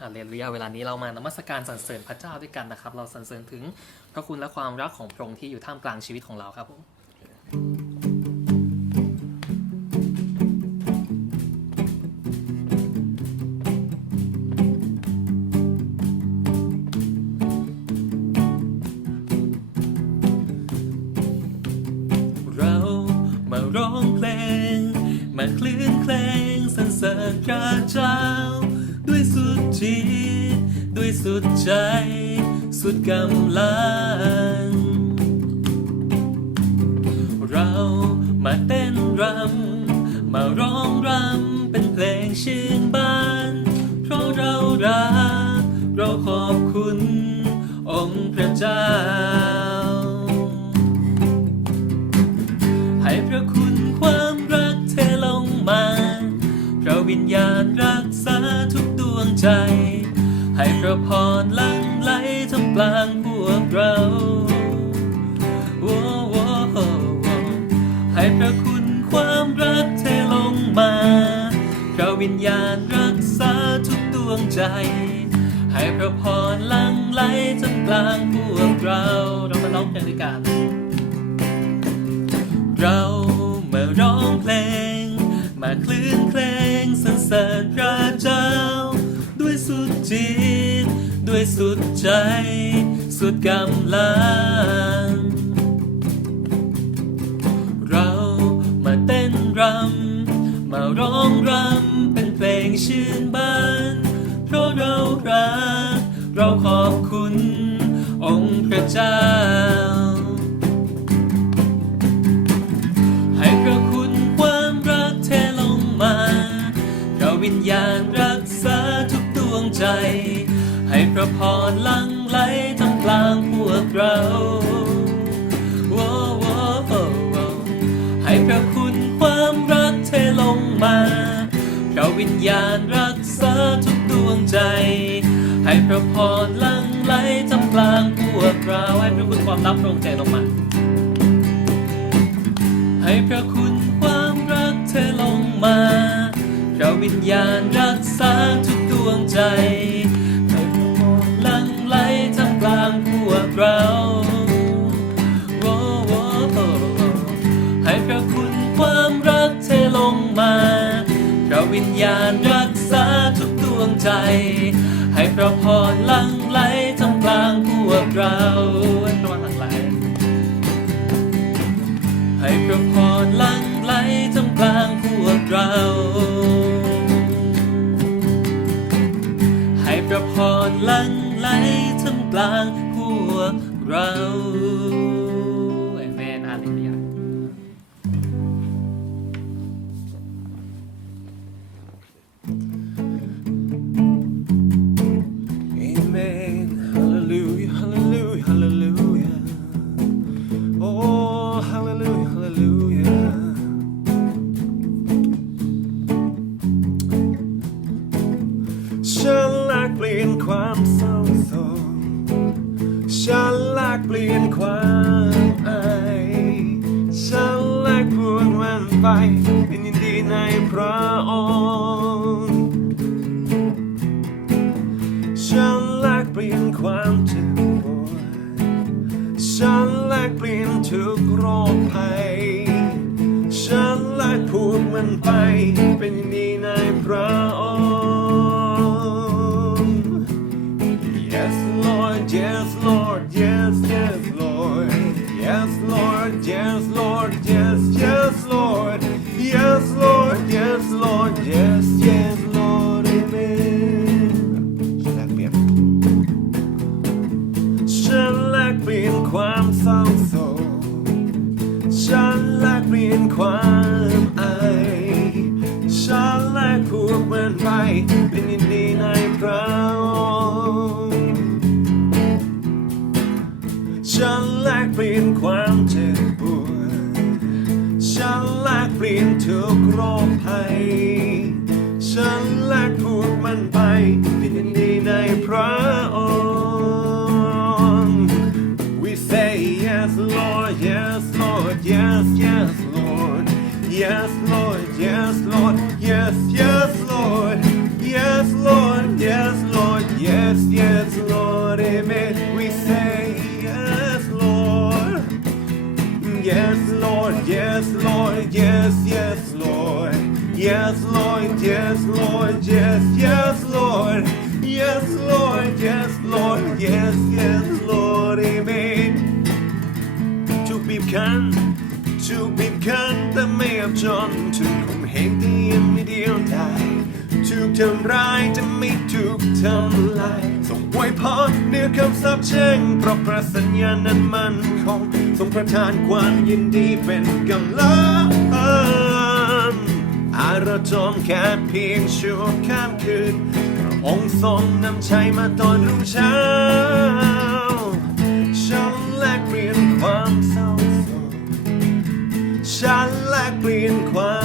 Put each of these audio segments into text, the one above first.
ฮาเลลูยาเวลานี้เรามานมัสการสรรเสริญพระเจ้าด้วยกันนะครับ เราสรรเสริญถึงพระคุณและความรักของพระองค์ที่อยู่ท่ามกลางชีวิตของเราครับผม ใจสุดกำลัง เรามาเต้นรำ มาร้องรำเป็นเพลงชื่นบาน เพราะเรารัก เราขอบคุณ องค์พระเจ้า ให้พระคุณความรักเทลงมาพระวิญญาณรักษาทุกดวงใจ ให้พระพรลั่งไหลท่ามกลางพวกเราโอ้โอ้โอ้โอ้ให้พระคุณความรักเทลงมาพระวิญญาณรักษาทุกดวงใจ ให้พระพรลั่งไหลท่ามกลางพวกเราเรามาร้องเพลงด้วยกัน เรามาร้องเพลง มาคลื่นเพลงสรรเสริญพระเจ้า จิต ด้วยสุดใจ สุดกำลัง เรามาเต้นรำ มาร้องรำ เป็นเพลงชื่นบาน เพราะเรารัก เราขอบคุณ องค์พระเจ้า ใจ ให้พระพรลังไหลท่ามกลางพวกเราโว้โว้โว้โวให้พระคุณความรักเทลงมาพระวิญญาณรักษาทุกดวงใจ ให้พระพรลังไหลท่ามกลางพวกเราให้พระคุณความรับพรงใจลงมา ให้พระคุณความรักเธอลงมาพระวิญญาณรักษาทุก วงใจให้พระพรหลั่งไหลท่ามกลางพวกเราโอ้โอ้โอให้พระคุณความรักเธอลงมาพระวิญญาณรักษาทุกดวงใจ ให้พระพรลังไหลท่ามกลางพวกเราให้พระพรหลังไหลให้พระพรลังไหลท่ามกลางพวกเรา เรา ในพระองค์ ฉันแลกเปลี่ยนความเจ็บปวดฉันแลกเปลี่ยนทุกโรคภัย ฉันแลกพูดมันไปเป็นอย่างนี้ในพระองค์ Yes Yes Lord Amen ฉันแลกเปลี่ยนฉันแลกเปลี่ยนความเศร้าโศกฉันแลกเปลี่ยนความอายฉันแลกพวกมันไป Lord, yes, yes, Lord. Yes, Lord, yes, Lord, yes, yes, Lord. Yes, Lord, yes, Lord, yes, yes, Lord, amen. ถูกบีบคั้นถูกบีบคั้นแต่ไม่อับจนถูกข่มเหงแต่ยังไม่เดียวดายถูกทำร้ายจะไม่ถูกทำลายส่งไวยพรเหนื้อคำสาปแช่งเพราะพระสัญญานั้นมันคง ทรงประทานความยินดีเป็นกำลังอารจอมแค่เพียงชั่วข้ามคืนพระองค์ทรงนำชัยมาตอนรุ่งเช้าฉันแลกเปลี่ยนความเศร้าโศกฉันแลกเปลี่ยนควา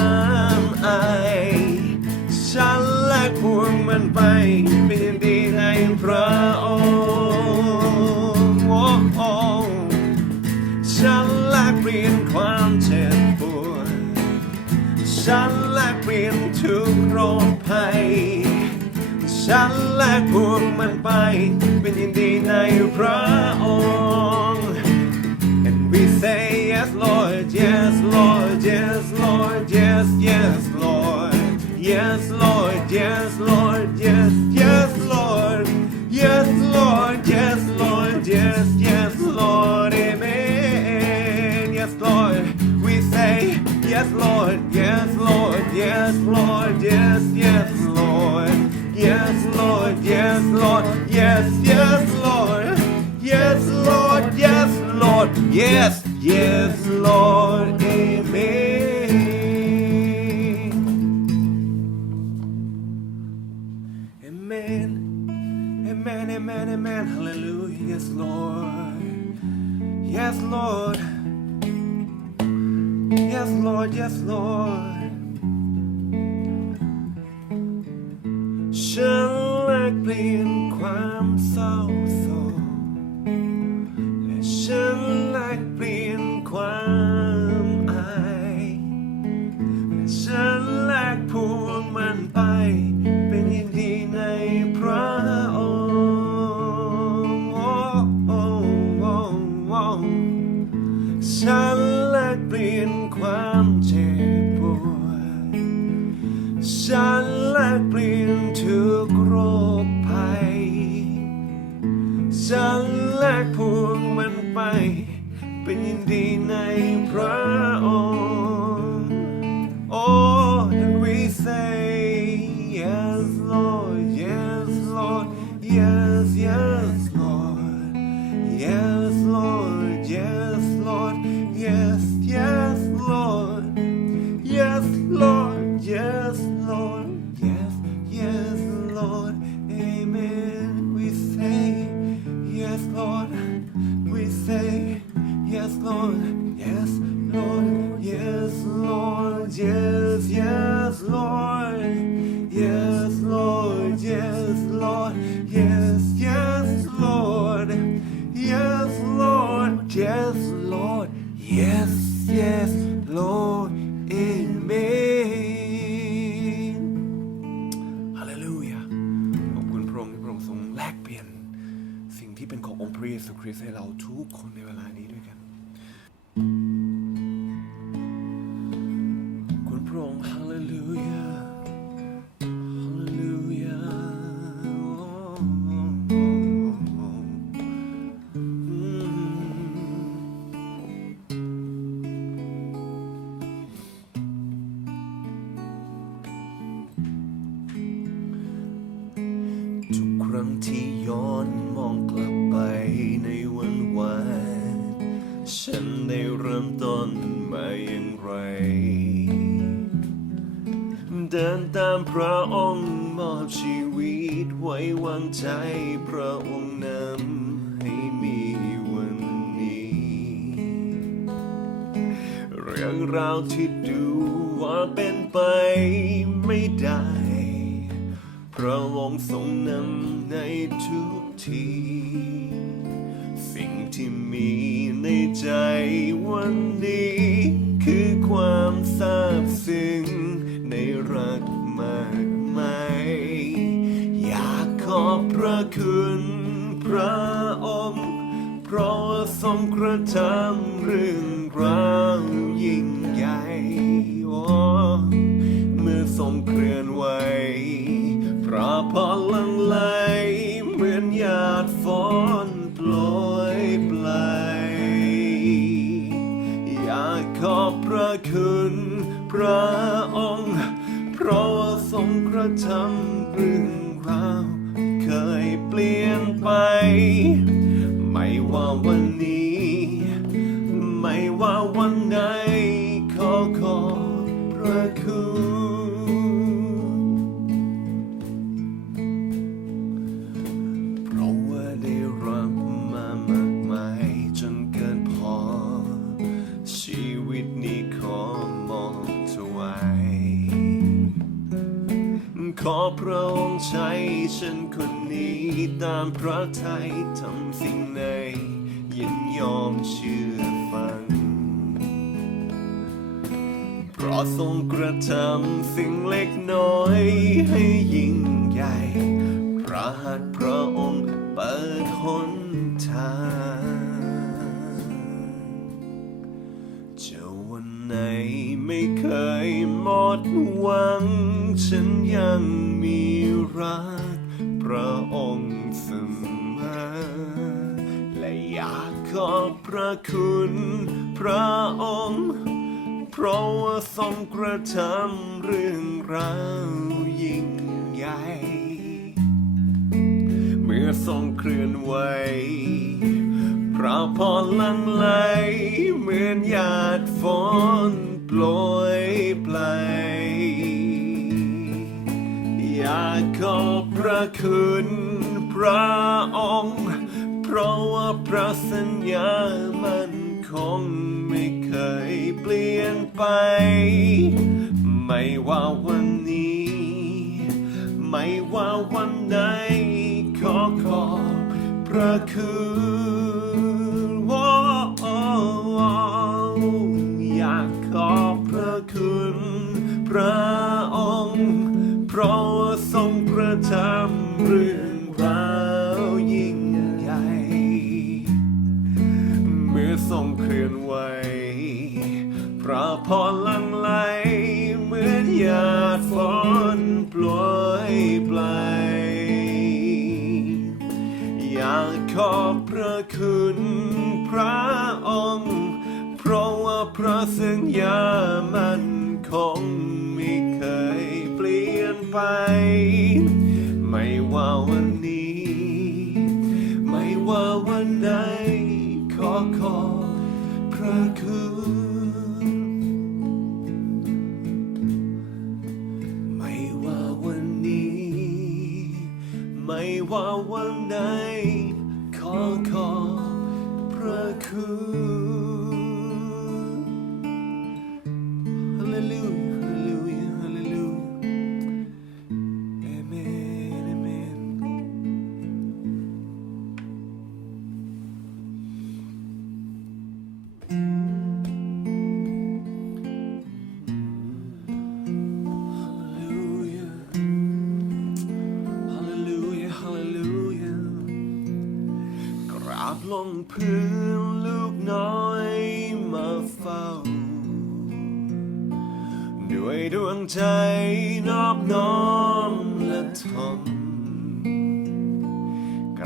มอายฉันแลกพวงมันไปเป็นดีในพระ ทุกโรคภัย ฉันแลกพวกมันไป เป็นยินดีในพระองค์ And we say yes Lord yes Lord yes Lord yes yes Lord yes Lord yes Lord yes yes Lord yes Lord yes Lord yes yes Lord amen yes Lord we say yes Lord yes Lord yes Lord yes yes Lord. Yes Lord yes Lord. Yes yes Lord. Yes Lord yes Lord. Yes yes Lord. Amen. Amen amen amen amen. Hallelujah. Yes Lord. Yes Lord. Yes, Lord, yes, Lord. ฉันแลกเปลี่ยนความเศร้า ทุกคน รื่องราวที่ดูว่าเป็นไปไม่ได้ พระองค์ทรงนำในทุกที สิ่งที่มีในใจวันนี้ คือความซาบซึ้งในรักมากมายอยากขอบพระคุณพระองค์เพราะทรงกระทำเรื่อง พระพลังไหลเหมือนหยาดฝนโปรยปลายอยากขอบพระคุณพระองค์ เพราะว่าทรงกระทำเรื่องราวเคยเปลี่ยนไป ตามพระทัยทำสิ่งใดยินยอมเชื่อฟัง เพราะทรงกระทำสิ่งเล็กน้อยให้ยิ่งใหญ่ พระหัตถ์พระองค์เปิดหนทางจะวันไหนไม่เคยหมดหวัง ฉันยังมีรักพระองค์ ขอบพระคุณพระองค์ เพราะว่าทรงกระทำเรื่องราวยิ่งใหญ่ เมื่อทรงเคลื่อนไหวพระพรลังไหลเหมือนหยาดฝนโปรยปลายอยากขอบพระคุณพระองค์ ราะว่าพระสัญญามันคงไม่เคยเปลี่ยนไป ไม่ว่าวันนี้ ไม่ว่าวันไหน ขอขอบพระคุณว้าอยากขอบพระคุณพระ ไม่ว่าวันไหนขอขอบพระคุณ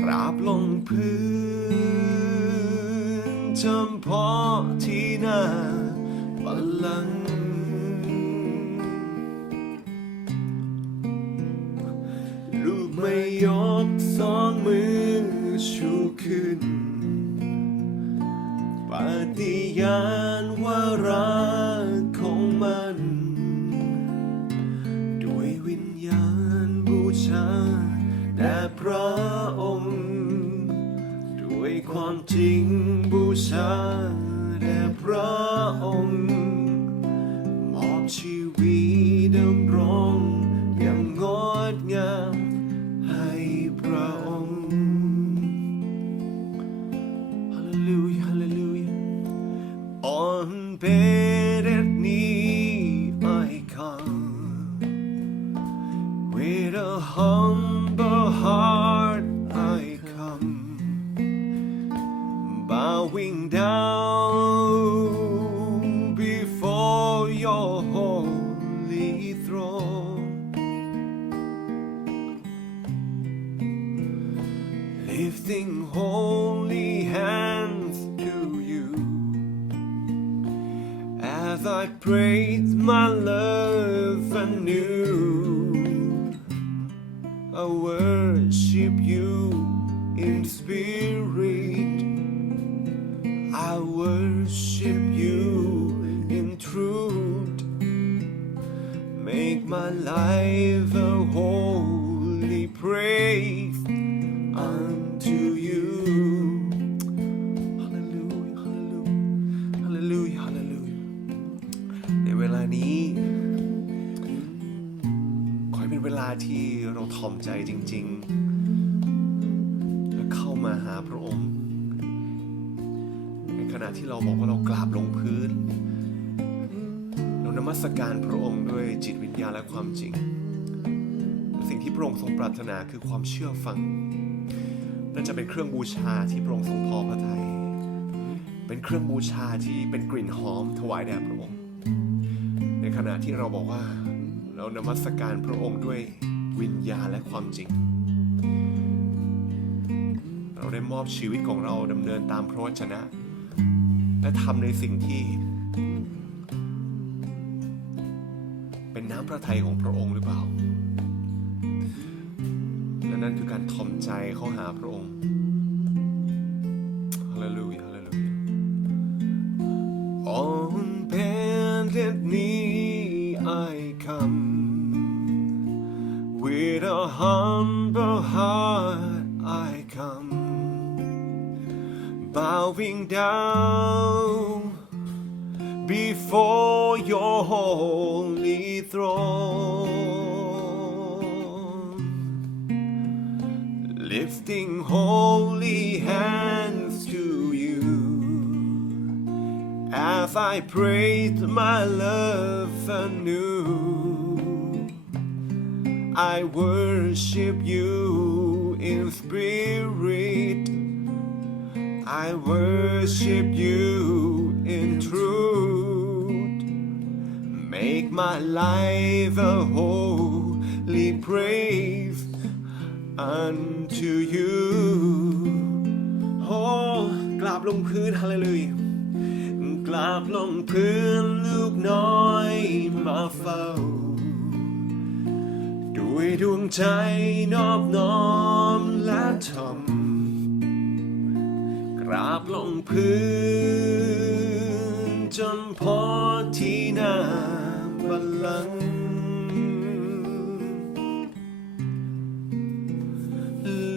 ราบลงพื้นจำเพาะที่หน้าบัลลังก์ลูกไม่ยกสองมือชูขึ้นปฏิญาณ งด I worship you in spirit. I worship และความจริง สิ่งที่พระองค์ทรงปรารถนาคือความเชื่อฟัง นั่นจะเป็นเครื่องบูชาที่พระองค์ทรงพอพระทัยเป็นเครื่องบูชาที่เป็นกลิ่นหอมถวายแด่พระองค์ ในขณะที่เราบอกว่าเรานมัสการพระองค์ด้วยวิญญาณและความจริง เราได้มอบชีวิตของเราดำเนินตามพระวจนะ และทำในสิ่งที่ พระทัยของพระองค์หรือเปล่า และนั่นคือการถ่อมใจเข้าหาพระองค์ฮาเลลูยาฮาเลลูยา On bended knee I come with a humble heart I come bowing down before your holy throne lifting holy hands to you as I praise my love anew. I worship you in spirit. I worship you in truth. Make my life a holy praise unto you. Oh กราบลงพื้นฮาเลลูยกราบลงพื้นลูกน้อยมาเฝ้า ด้วยดวงใจนอบน้อมและทำกราบลงพื้น จนพอที่หน้าบัลลังก์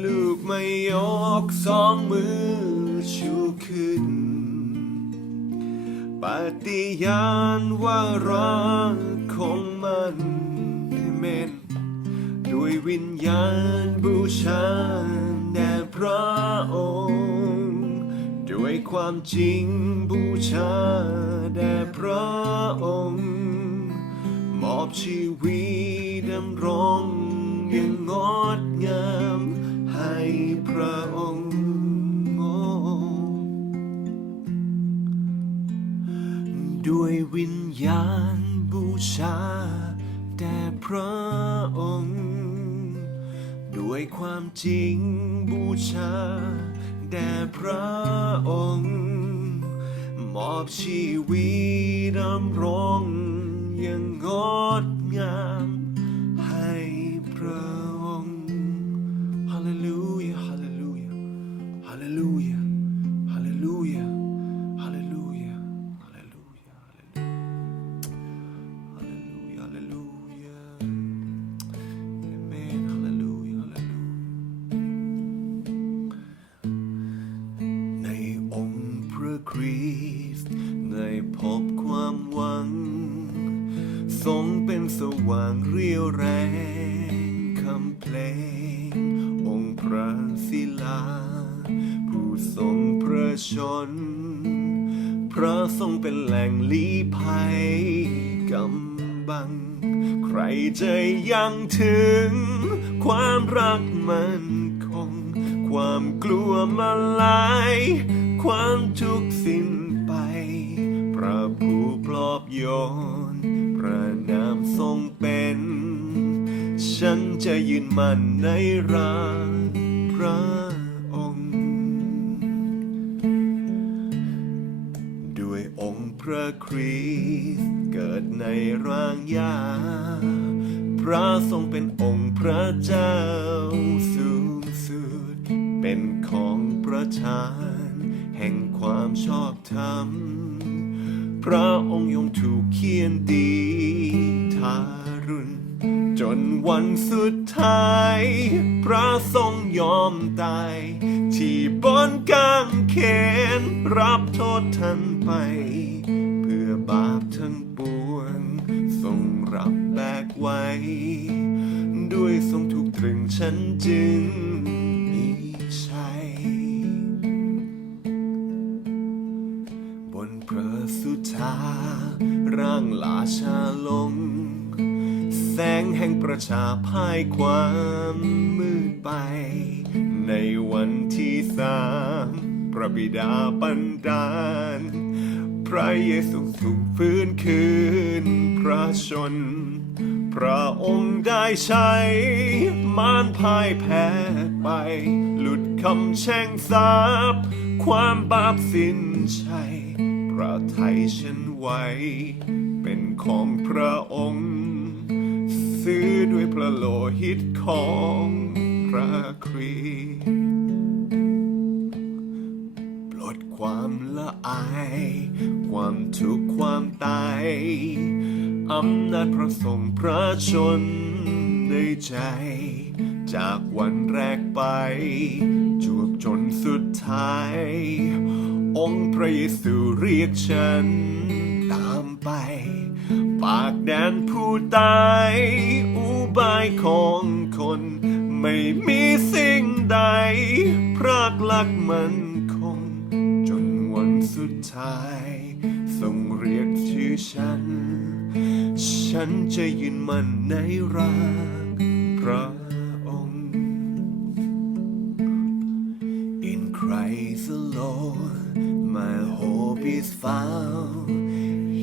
ลูกไม่ยกสองมือชูขึ้น ปฏิญาณว่ารักของมันเมนด้วยวิญญาณบูชาแด่พระองค์ ด้วยความจริงบูชาแด่พระองค์ มอบชีวิตดำรงอย่างงดงามให้พระองค์ ด้วยวิญญาณบูชาแด่พระองค์ ด้วยความจริงบูชา ด่พระองค์ มอบชีวิตดำรงยังงดงาม เป็นแหล่งลี้ภัยกำบัง ใครจะยังถึง ความรักมันคง ความกลัวมาลาย ความทุกข์สิ้นไป พระผู้ปลอบโยน พระนามทรงเป็น ฉันจะยืนมั่นในรักพระ พระคริสต์เกิดในร่างยา พระทรงเป็นองค์พระเจ้าสูงสุด เป็นของประชานแห่งความชอบธรรม พระองค์ยงถูกเขียนดีทารุณ จนวันสุดท้าย พระทรงยอมตาย ที่บนกางเขนรับโทษท่านไป ไว้ ด้วยทรงถูกตรึงฉันจึงมีชัย บนพระสุธาร่างลาชาลง แสงแห่งประชาพ่ายความมืดไป ในวันที่สามพระบิดาบันดาลพระเยซูถูกฟื้นคืนพระชน พระองค์ได้ใช้มารพ่ายแพ้ไป หลุดคำแช่งสาปความบาปสิ้นชัยพระไทยฉันไว้ เป็นของพระองค์ ซื้อด้วยพระโลหิตของพระคริสต์ ความละอาย ความทุกข์ความตายอำนาจพระทรงพระชนในใจ จากวันแรกไป จวบจนสุดท้าย องค์พระเยซูเรียกฉัน ตามไป ปากแดนผู้ตาย อุบายของคน ไม่มีสิ่งใด พรากลักมัน สุดท้ายทรงเรียกชื่อฉัน ฉันจะยืนมันในรักพระองค์ In Christ alone, my hope is found.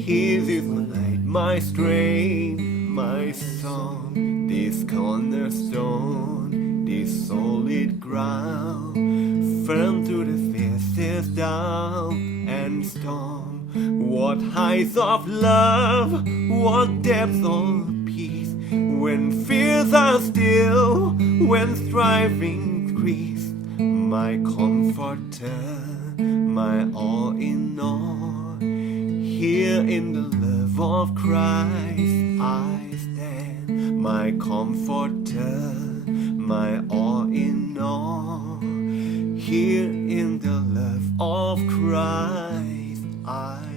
His is my light, my strength, my song. This cornerstone, this solid ground, firm through the fiercest down and storm. What heights of love, what depths of peace. When fears are still, when striving increase, my comforter, my all in all. Here in the love of Christ I stand, my comforter, my all in all here in the love of Christ. I